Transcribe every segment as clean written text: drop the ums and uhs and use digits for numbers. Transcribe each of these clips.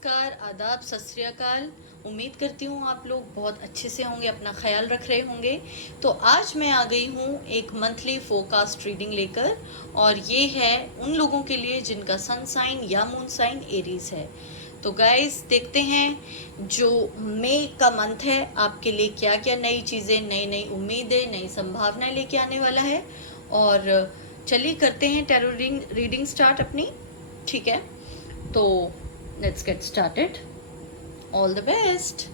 नमस्कार, आदाब, सत श्री अकाल। उम्मीद करती हूँ आप लोग बहुत अच्छे से होंगे, अपना ख्याल रख रहे होंगे। तो आज मैं आ गई हूँ एक मंथली फोरकास्ट रीडिंग लेकर, और ये है उन लोगों के लिए जिनका सन साइन या मून साइन एरीज है। तो गाइस देखते हैं जो मई का मंथ है आपके लिए क्या क्या नई चीज़ें, नई नई उम्मीदें, नई संभावनाएं लेके आने वाला है। और चलिए करते हैं टैरो रीडिंग स्टार्ट अपनी। ठीक है, तो let's get started. All the best.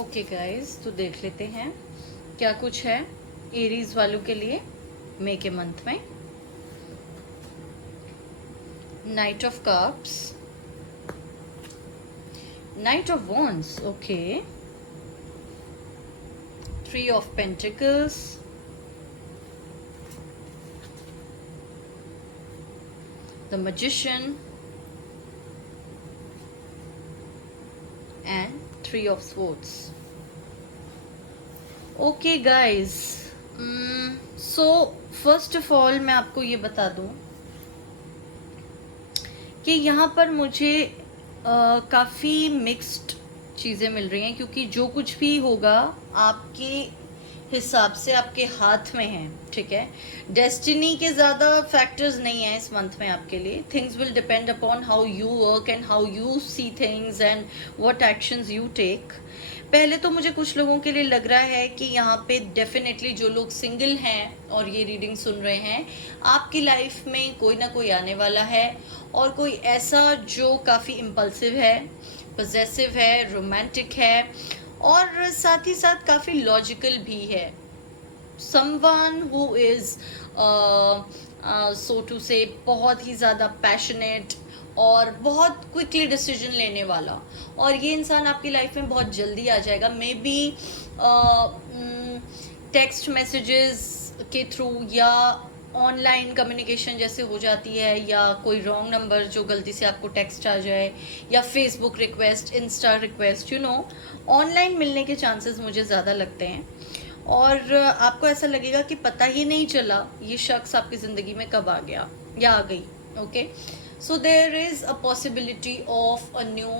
Okay guys, तो देख लेते हैं क्या कुछ है एरीज वालों के लिए मई के मंथ में। Night of cups, night of wands, okay, three of pentacles, the magician and three of swords. Okay guys, so first of all मैं आपको ये बता दूं कि यहाँ पर मुझे काफ़ी मिक्स्ड चीज़ें मिल रही हैं, क्योंकि जो कुछ भी होगा आपके हिसाब से आपके हाथ में है। ठीक है, डेस्टिनी के ज़्यादा फैक्टर्स नहीं है इस मंथ में आपके लिए। Things will depend upon how you work and how you see things and what actions you take. पहले तो मुझे कुछ लोगों के लिए लग रहा है कि यहाँ पे डेफिनेटली जो लोग सिंगल हैं और ये रीडिंग सुन रहे हैं, आपकी लाइफ में कोई ना कोई आने वाला है, और कोई ऐसा जो काफ़ी इम्पल्सिव है, पॉजेसिव है, रोमांटिक है, और साथ ही साथ काफ़ी लॉजिकल भी है। Someone who is so to say बहुत ही ज़्यादा पैशनेट और बहुत क्विकली डिसीजन लेने वाला, और ये इंसान आपकी लाइफ में बहुत जल्दी आ जाएगा। मे बी टेक्स्ट मैसेजेस के थ्रू या ऑनलाइन कम्युनिकेशन जैसे हो जाती है, या कोई रॉन्ग नंबर जो गलती से आपको टेक्स्ट आ जाए, या Facebook request, Insta request, online मिलने के चांसेस मुझे ज़्यादा लगते हैं। और आपको ऐसा लगेगा कि पता ही नहीं चला ये शख्स आपकी ज़िंदगी में कब आ गया या आ गई। Okay, so there is a possibility of a new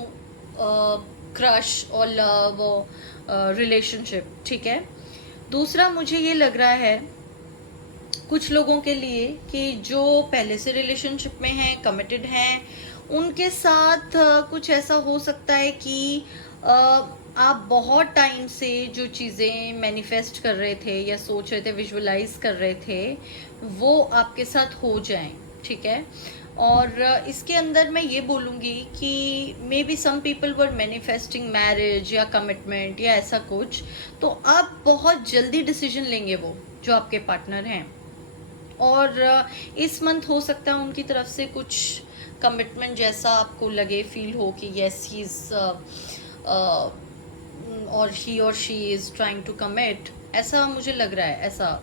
crush और लव और रिलेशनशिप। ठीक है, दूसरा मुझे ये लग रहा है कुछ लोगों के लिए कि जो पहले से रिलेशनशिप में हैं, कमिटेड हैं, उनके साथ कुछ ऐसा हो सकता है कि आप बहुत टाइम से जो चीज़ें मैनिफेस्ट कर रहे थे या सोच रहे थे, विजुअलाइज कर रहे थे, वो आपके साथ हो जाएं। ठीक है, और इसके अंदर मैं ये बोलूँगी कि maybe some people were manifesting marriage या कमिटमेंट या ऐसा कुछ, तो आप बहुत जल्दी डिसीजन लेंगे वो जो आपके पार्टनर हैं। और इस मंथ हो सकता है उनकी तरफ से कुछ कमिटमेंट जैसा आपको लगे, फील हो कि यस ही इज़ और ही और she is trying to commit. ऐसा मुझे लग रहा है, ऐसा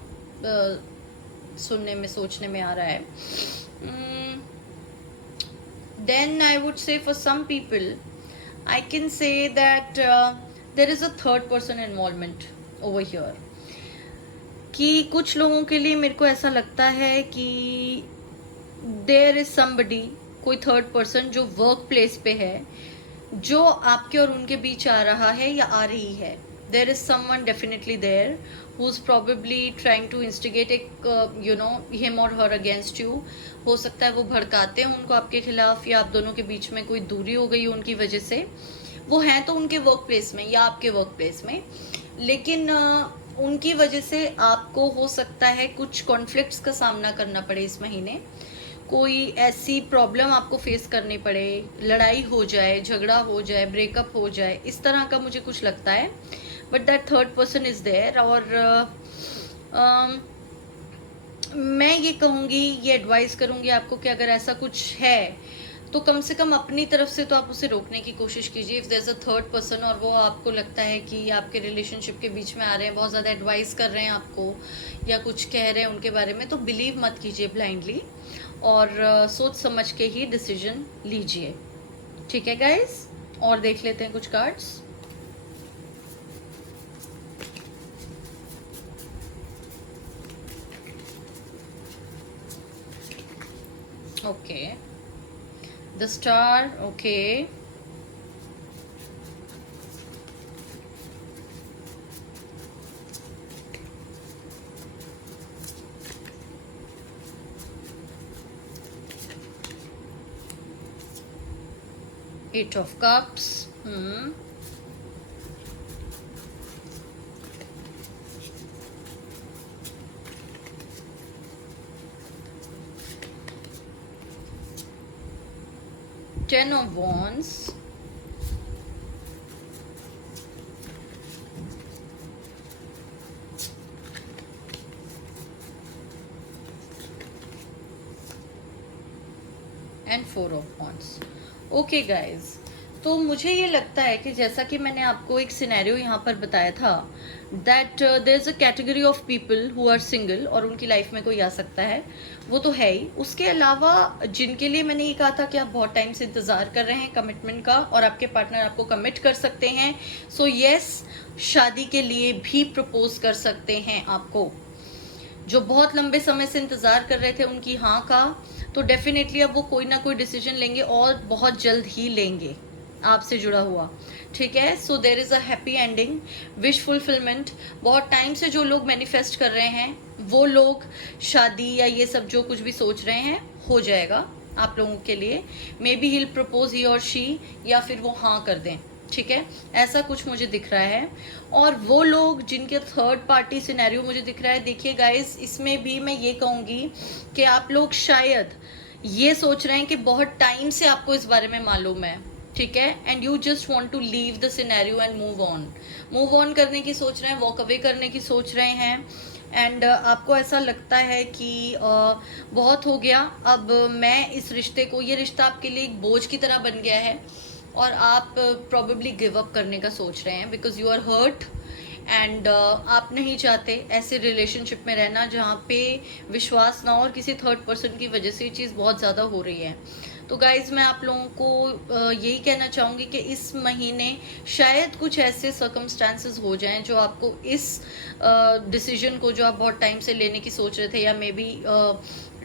सुनने में, सोचने में आ रहा है। Then I would say for some people, I can say that there is a third person involvement over here. कि कुछ लोगों के लिए मेरे को ऐसा लगता है कि देयर इज समबडी, कोई थर्ड पर्सन जो वर्क प्लेस पे है, जो आपके और उनके बीच आ रहा है या आ रही है। There is someone definitely there who is probably trying to instigate एक हिम और हर अगेंस्ट यू। हो सकता है वो भड़काते हैं उनको आपके खिलाफ, या आप दोनों के बीच में कोई दूरी हो गई उनकी वजह से। वो हैं तो उनके वर्क प्लेस में या आपके वर्क प्लेस में, लेकिन उनकी वजह से आपको हो सकता है कुछ कॉन्फ्लिक्ट्स का सामना करना पड़े इस महीने। कोई ऐसी प्रॉब्लम आपको फेस करनी पड़े, लड़ाई हो जाए, झगड़ा हो जाए, ब्रेकअप हो जाए, इस तरह का मुझे कुछ लगता है। But that third person is there. और मैं ये कहूँगी, ये एडवाइस करूँगी आपको कि अगर ऐसा कुछ है तो कम से कम अपनी तरफ से तो आप उसे रोकने की कोशिश कीजिए। If there is a third person और वो आपको लगता है कि आपके रिलेशनशिप के बीच में आ रहे हैं, बहुत ज़्यादा एडवाइस कर रहे हैं आपको या कुछ कह रहे हैं उनके बारे में, तो बिलीव मत कीजिए ब्लाइंडली, और सोच समझ के ही डिसीजन लीजिए। ठीक है गाइस, और देख लेते हैं कुछ cards. Okay, the star, okay, eight of cups, 10 of wands, and 4 of wands। Okay guys, तो मुझे ये लगता है कि जैसा कि मैंने आपको एक सिनेरियो यहाँ पर बताया था, that there is a category of people who are single और उनकी लाइफ में कोई आ सकता है, वो तो है ही। उसके अलावा जिनके लिए मैंने ये कहा था कि आप बहुत टाइम से इंतज़ार कर रहे हैं कमिटमेंट का और आपके पार्टनर आपको कमिट कर सकते हैं, सो यस, शादी के लिए भी प्रपोज कर सकते हैं आपको। जो बहुत लंबे समय से इंतज़ार कर रहे थे उनकी हाँ का, तो डेफिनेटली अब वो कोई ना कोई डिसीजन लेंगे और बहुत जल्द ही लेंगे आपसे जुड़ा हुआ। ठीक है, so there is a happy ending, wish fulfilment. बहुत टाइम से जो लोग मैनिफेस्ट कर रहे हैं वो लोग शादी या ये सब जो कुछ भी सोच रहे हैं हो जाएगा आप लोगों के लिए। मे बी ही प्रपोज, ही और शी, या फिर वो हाँ कर दें। ठीक है, ऐसा कुछ मुझे दिख रहा है। और वो लोग जिनके थर्ड पार्टी सिनेरियो मुझे दिख रहा है, देखिए गाइस, इसमें भी मैं ये कहूँगी कि आप लोग शायद ये सोच रहे हैं कि बहुत टाइम से आपको इस बारे में मालूम है, ठीक है, and you just want to leave the scenario and move on करने की सोच रहे हैं, वॉक अवे करने की सोच रहे हैं। एंड आपको ऐसा लगता है कि बहुत हो गया, अब मैं इस रिश्ते को, ये रिश्ता आपके लिए एक बोझ की तरह बन गया है और आप प्रॉबेबली गिव अप करने का सोच रहे हैं because you are hurt. And आप नहीं चाहते ऐसे रिलेशनशिप में रहना जहाँ पे विश्वास ना हो और किसी थर्ड पर्सन की वजह से ये चीज़ बहुत ज़्यादा हो रही है। तो गाइज, मैं आप लोगों को यही कहना चाहूँगी कि इस महीने शायद कुछ ऐसे सर्कमस्टांसेस हो जाएं जो आपको इस डिसीजन को, जो आप बहुत टाइम से लेने की सोच रहे थे या मे बी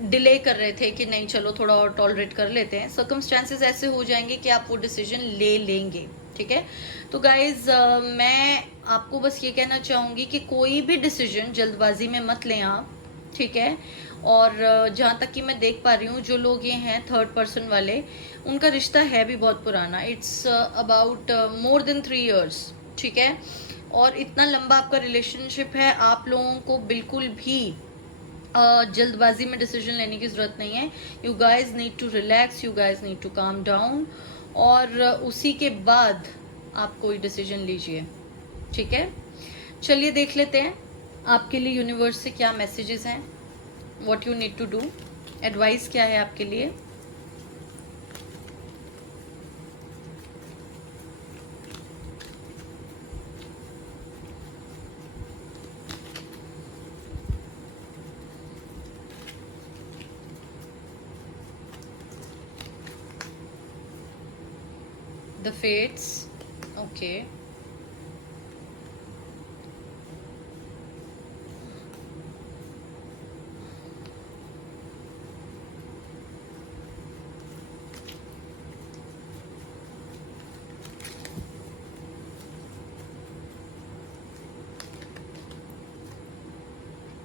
डिले कर रहे थे कि नहीं चलो थोड़ा और टॉलरेट कर लेते हैं, सर्कमस्टांसेस ऐसे हो जाएंगे कि आप वो डिसीजन ले लेंगे। ठीक है, तो गाइज मैं आपको बस ये कहना चाहूँगी कि कोई भी डिसीजन जल्दबाजी में मत लें आप। ठीक है, और जहाँ तक कि मैं देख पा रही हूँ, जो लोग ये हैं थर्ड पर्सन वाले, उनका रिश्ता है भी बहुत पुराना, it's about more than 3 years। ठीक है, और इतना लंबा आपका रिलेशनशिप है, आप लोगों को बिल्कुल भी जल्दबाजी में डिसीजन लेने की ज़रूरत नहीं है। You guys need to relax, you guys need to calm down, और उसी के बाद आप कोई डिसीजन लीजिए। ठीक है, चलिए देख लेते हैं आपके लिए यूनिवर्स से क्या मैसेजेस हैं, what you need to do, advice क्या है आपके लिए। The fates, okay,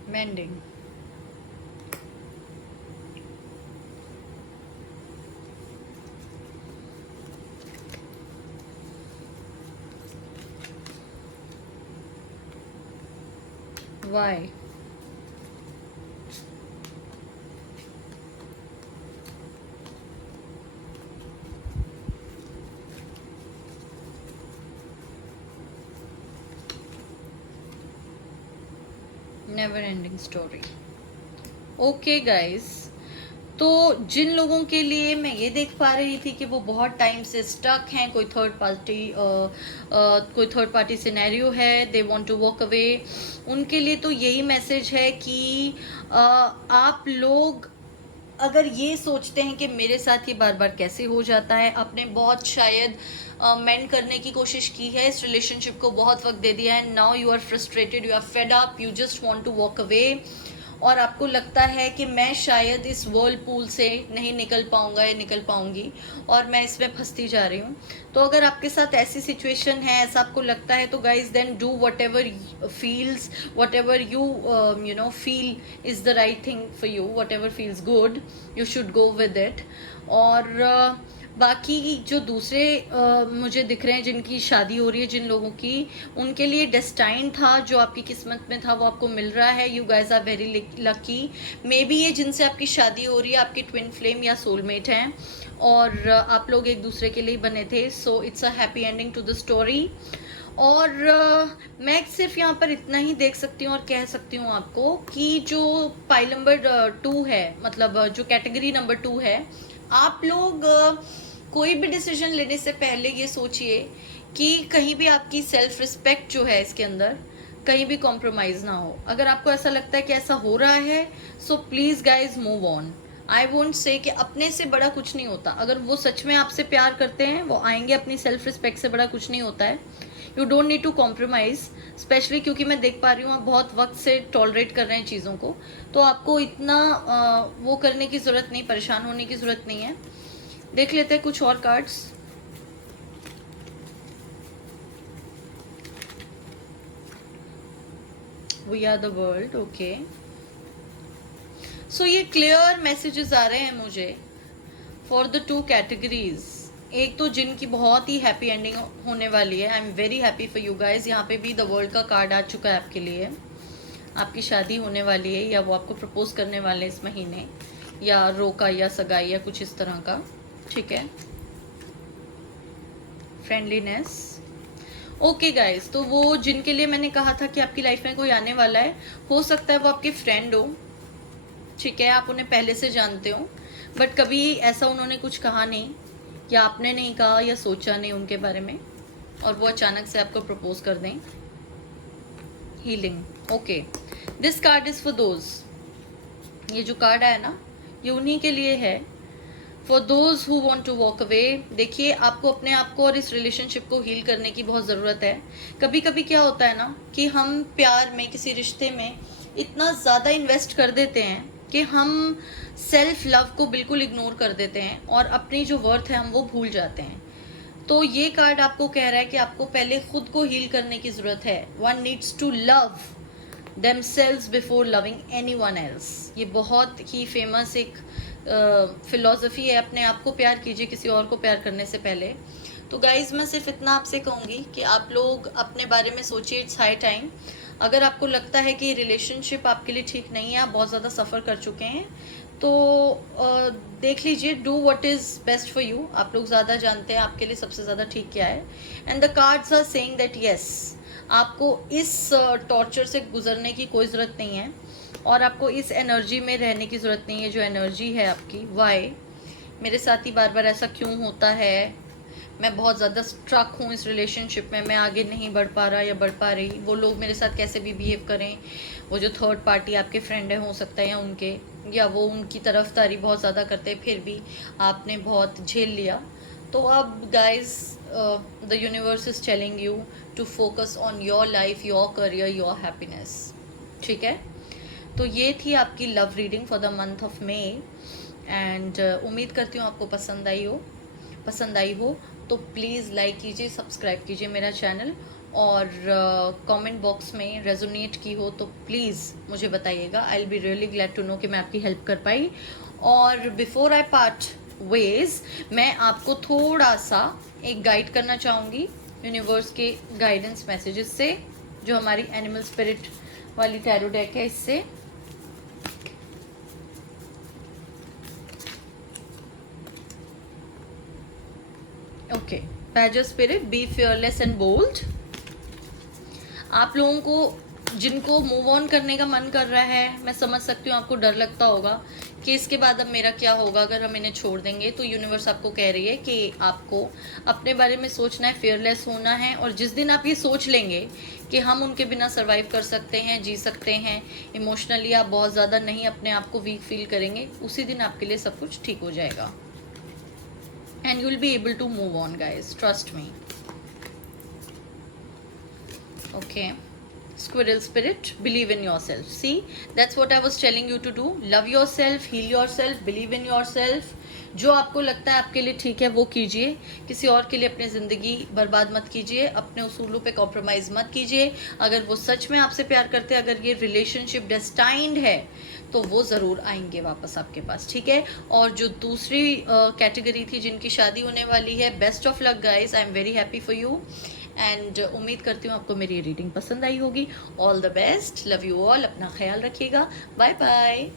mending, why? Never ending story. Okay guys, तो जिन लोगों के लिए मैं ये देख पा रही थी कि वो बहुत टाइम से स्टक हैं, कोई थर्ड पार्टी सिनेरियो है, they want to walk away, उनके लिए तो यही मैसेज है कि आप लोग अगर ये सोचते हैं कि मेरे साथ ये बार बार कैसे हो जाता है, आपने बहुत शायद मेंड करने की कोशिश की है, इस रिलेशनशिप को बहुत वक्त दे दिया है, now you are frustrated, you are fed up, you just want to walk away, और आपको लगता है कि मैं शायद इस वर्लपूल से नहीं निकल पाऊंगा या निकल पाऊंगी और मैं इसमें फंसती जा रही हूँ। तो अगर आपके साथ ऐसी सिचुएशन है, ऐसा आपको लगता है, तो guys then do whatever feels, whatever you know feel is the right thing for you, whatever feels good, you should go with it. और बाकी जो दूसरे मुझे दिख रहे हैं जिनकी शादी हो रही है, जिन लोगों की, उनके लिए डेस्टाइन था, जो आपकी किस्मत में था वो आपको मिल रहा है। You guys are very lucky. Maybe ये जिनसे आपकी शादी हो रही है आपके ट्विन फ्लेम या सोलमेट हैं और आप लोग एक दूसरे के लिए बने थे, so it's a happy ending to the story. और मैं सिर्फ यहाँ पर इतना ही देख सकती हूँ और कह सकती हूँ आपको कि जो पाइल नंबर 2 है, मतलब जो कैटेगरी नंबर 2 है, आप लोग कोई भी डिसीजन लेने से पहले ये सोचिए कि कहीं भी आपकी सेल्फ रिस्पेक्ट जो है इसके अंदर कहीं भी कॉम्प्रोमाइज़ ना हो। अगर आपको ऐसा लगता है कि ऐसा हो रहा है, so please guys move on. I won't say कि अपने से बड़ा कुछ नहीं होता। अगर वो सच में आपसे प्यार करते हैं, वो आएंगे, अपनी सेल्फ रिस्पेक्ट से बड़ा कुछ नहीं होता है। You don't need to compromise, specially क्योंकि मैं देख पा रही हूँ आप बहुत वक्त से टॉलरेट कर रहे हैं चीज़ों को, तो आपको इतना वो करने की ज़रूरत नहीं, परेशान होने की ज़रूरत नहीं है। देख लेते हैं कुछ और cards. We are the world, okay. So ये क्लियर मैसेजेस आ रहे हैं मुझे फॉर द 2 कैटेगरीज। एक तो जिनकी बहुत ही हैप्पी एंडिंग होने वाली है, I am very happy for you guys. यहाँ पे भी द वर्ल्ड का कार्ड आ चुका है आपके लिए। आपकी शादी होने वाली है या वो आपको प्रपोज करने वाले हैं इस महीने, या रोका या सगाई या कुछ इस तरह का, ठीक है। Friendliness, okay guys. तो वो जिनके लिए मैंने कहा था कि आपकी लाइफ में कोई आने वाला है, हो सकता है वो आपके फ्रेंड हो, ठीक है, आप उन्हें पहले से जानते हो, बट कभी ऐसा उन्होंने कुछ कहा नहीं, या आपने नहीं कहा, या सोचा नहीं उनके बारे में, और वो अचानक से आपको प्रपोज कर दें। Healing, okay. This card is for those, ये जो कार्ड आया ना, ये उन्हीं के लिए है, for those who want to walk away. देखिए, आपको अपने आप को और इस रिलेशनशिप को हील करने की बहुत ज़रूरत है। कभी कभी क्या होता है ना कि हम प्यार में, किसी रिश्ते में इतना ज़्यादा इन्वेस्ट कर देते हैं कि हम सेल्फ लव को बिल्कुल इग्नोर कर देते हैं और अपनी जो वर्थ है हम वो भूल जाते हैं। तो ये कार्ड आपको कह रहा है कि आपको पहले खुद को हील करने की ज़रूरत है। One needs to love themselves before loving anyone else। ये बहुत ही फेमस एक फिलॉसफी है। अपने आप को प्यार कीजिए किसी और को प्यार करने से पहले। तो गाइज, मैं सिर्फ इतना आपसे कहूँगी कि आप लोग अपने बारे में सोचिए। It's high time. अगर आपको लगता है कि रिलेशनशिप आपके लिए ठीक नहीं है, आप बहुत ज़्यादा सफ़र कर चुके हैं, तो देख लीजिए, do what is best for you. आप लोग ज़्यादा जानते हैं आपके लिए सबसे ज़्यादा ठीक क्या है। And the cards are saying that yes, आपको इस टॉर्चर से गुजरने की कोई ज़रूरत नहीं है और आपको इस एनर्जी में रहने की ज़रूरत नहीं है जो एनर्जी है आपकी। वाई मेरे साथ ही बार बार ऐसा क्यों होता है, मैं बहुत ज़्यादा स्ट्रक हूँ इस रिलेशनशिप में, मैं आगे नहीं बढ़ पा रहा या बढ़ पा रही। वो लोग मेरे साथ कैसे भी बिहेव करें, वो जो थर्ड पार्टी आपके फ्रेंड है हो सकता है, या उनके, या वो उनकी तरफदारी बहुत ज़्यादा करते हैं, फिर भी आपने बहुत झेल लिया। तो अब guys, the universe is telling you to focus on your life, your career, your happiness, ठीक है। तो ये थी आपकी love reading for the month of May. And उम्मीद करती हूँ आपको पसंद आई हो तो प्लीज़ लाइक कीजिए, सब्सक्राइब कीजिए मेरा चैनल, और कमेंट बॉक्स में रेजोनेट की हो तो प्लीज़ मुझे बताइएगा। I will be really glad to know कि मैं आपकी हेल्प कर पाई। और बिफोर आई पार्ट वेज, मैं आपको थोड़ा सा एक गाइड करना चाहूँगी यूनिवर्स के गाइडेंस मैसेजेस से, जो हमारी एनिमल स्पिरिट वाली टैरो डेक है इससे। Okay, badger spirit, be fearless and bold. आप लोगों को जिनको मूव ऑन करने का मन कर रहा है, मैं समझ सकती हूँ आपको डर लगता होगा कि इसके बाद अब मेरा क्या होगा अगर हम इन्हें छोड़ देंगे। तो यूनिवर्स आपको कह रही है कि आपको अपने बारे में सोचना है, फेयरलेस होना है, और जिस दिन आप ये सोच लेंगे कि हम उनके बिना सर्वाइव कर सकते हैं, जी सकते हैं, इमोशनली आप बहुत ज़्यादा नहीं अपने आप को वीक फील करेंगे, उसी दिन आपके लिए सब कुछ ठीक हो जाएगा। And you will be able to move on guys, trust me. Okay, squirrel spirit, believe in yourself. See, that's what I was telling you to do. Love yourself, heal yourself, believe in yourself. जो आपको लगता है आपके लिए ठीक है वो कीजिए, किसी और के लिए अपनी ज़िंदगी बर्बाद मत कीजिए, अपने उसूलों पे कॉम्प्रोमाइज़ मत कीजिए। अगर वो सच में आपसे प्यार करते हैं, अगर ये रिलेशनशिप डेस्टाइंड है, तो वो ज़रूर आएंगे वापस आपके पास, ठीक है। और जो दूसरी कैटेगरी थी जिनकी शादी होने वाली है, best of luck guys, I am very happy for you. And उम्मीद करती हूँ आपको मेरी रीडिंग पसंद आई होगी। All the best, love you all, अपना ख्याल रखिएगा, बाय बाय।